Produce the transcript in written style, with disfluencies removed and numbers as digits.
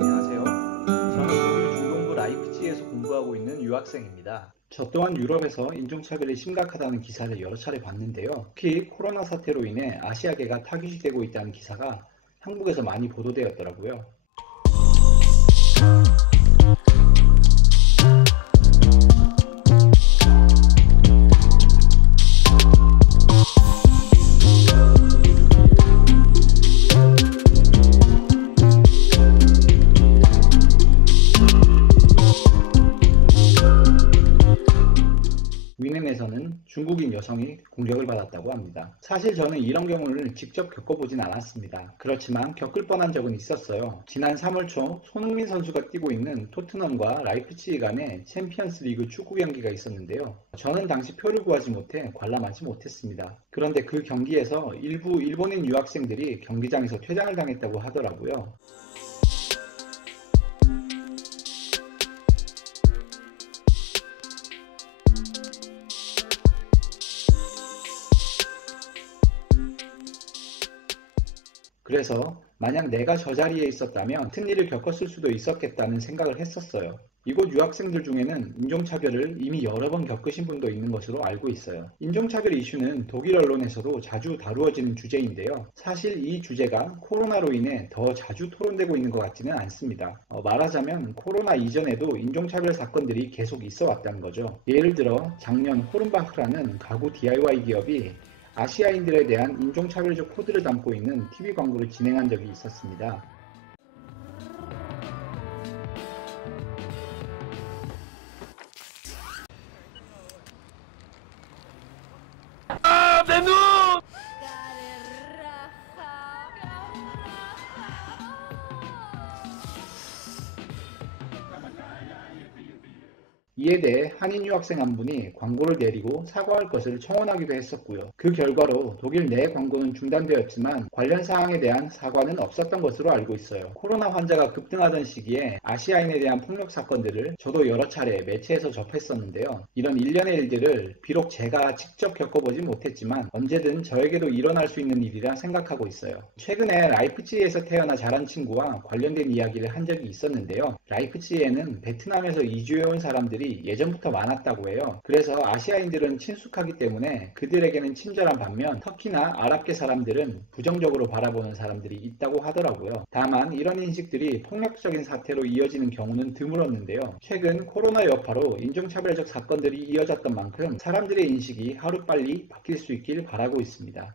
안녕하세요. 저는 독일 중동부 라이프치히에서 공부하고 있는 유학생입니다. 저 또한 유럽에서 인종차별이 심각하다는 기사를 여러 차례 봤는데요. 특히 코로나 사태로 인해 아시아계가 타깃이 되고 있다는 기사가 한국에서 많이 보도되었더라고요. 위넨에서는 중국인 여성이 공격을 받았다고 합니다. 사실 저는 이런 경우를 직접 겪어보진 않았습니다. 그렇지만 겪을 뻔한 적은 있었어요. 지난 3월 초 손흥민 선수가 뛰고 있는 토트넘과 라이프치히 간의 챔피언스 리그 축구 경기가 있었는데요. 저는 당시 표를 구하지 못해 관람하지 못했습니다. 그런데 그 경기에서 일부 일본인 유학생들이 경기장에서 퇴장을 당했다고 하더라고요. 그래서 만약 내가 저 자리에 있었다면 같은 일을 겪었을 수도 있었겠다는 생각을 했었어요. 이곳 유학생들 중에는 인종차별을 이미 여러 번 겪으신 분도 있는 것으로 알고 있어요. 인종차별 이슈는 독일 언론에서도 자주 다루어지는 주제인데요. 사실 이 주제가 코로나로 인해 더 자주 토론되고 있는 것 같지는 않습니다. 말하자면 코로나 이전에도 인종차별 사건들이 계속 있어 왔다는 거죠. 예를 들어 작년 호른바흐라는 가구 DIY 기업이 아시아인들에 대한 인종차별적 코드를 담고 있는 TV 광고를 진행한 적이 있었습니다. 이에 대해 한인 유학생 한 분이 광고를 내리고 사과할 것을 청원하기도 했었고요. 그 결과로 독일 내 광고는 중단되었지만 관련 사항에 대한 사과는 없었던 것으로 알고 있어요. 코로나 환자가 급등하던 시기에 아시아인에 대한 폭력 사건들을 저도 여러 차례 매체에서 접했었는데요. 이런 일련의 일들을 비록 제가 직접 겪어보지 못했지만 언제든 저에게도 일어날 수 있는 일이라 생각하고 있어요. 최근에 라이프치히에서 태어나 자란 친구와 관련된 이야기를 한 적이 있었는데요. 라이프치히에는 베트남에서 이주해온 사람들이 예전부터 많았다고 해요. 그래서 아시아인들은 친숙하기 때문에 그들에게는 친절한 반면 터키나 아랍계 사람들은 부정적으로 바라보는 사람들이 있다고 하더라고요. 다만 이런 인식들이 폭력적인 사태로 이어지는 경우는 드물었는데요. 최근 코로나 여파로 인종차별적 사건들이 이어졌던 만큼 사람들의 인식이 하루빨리 바뀔 수 있길 바라고 있습니다.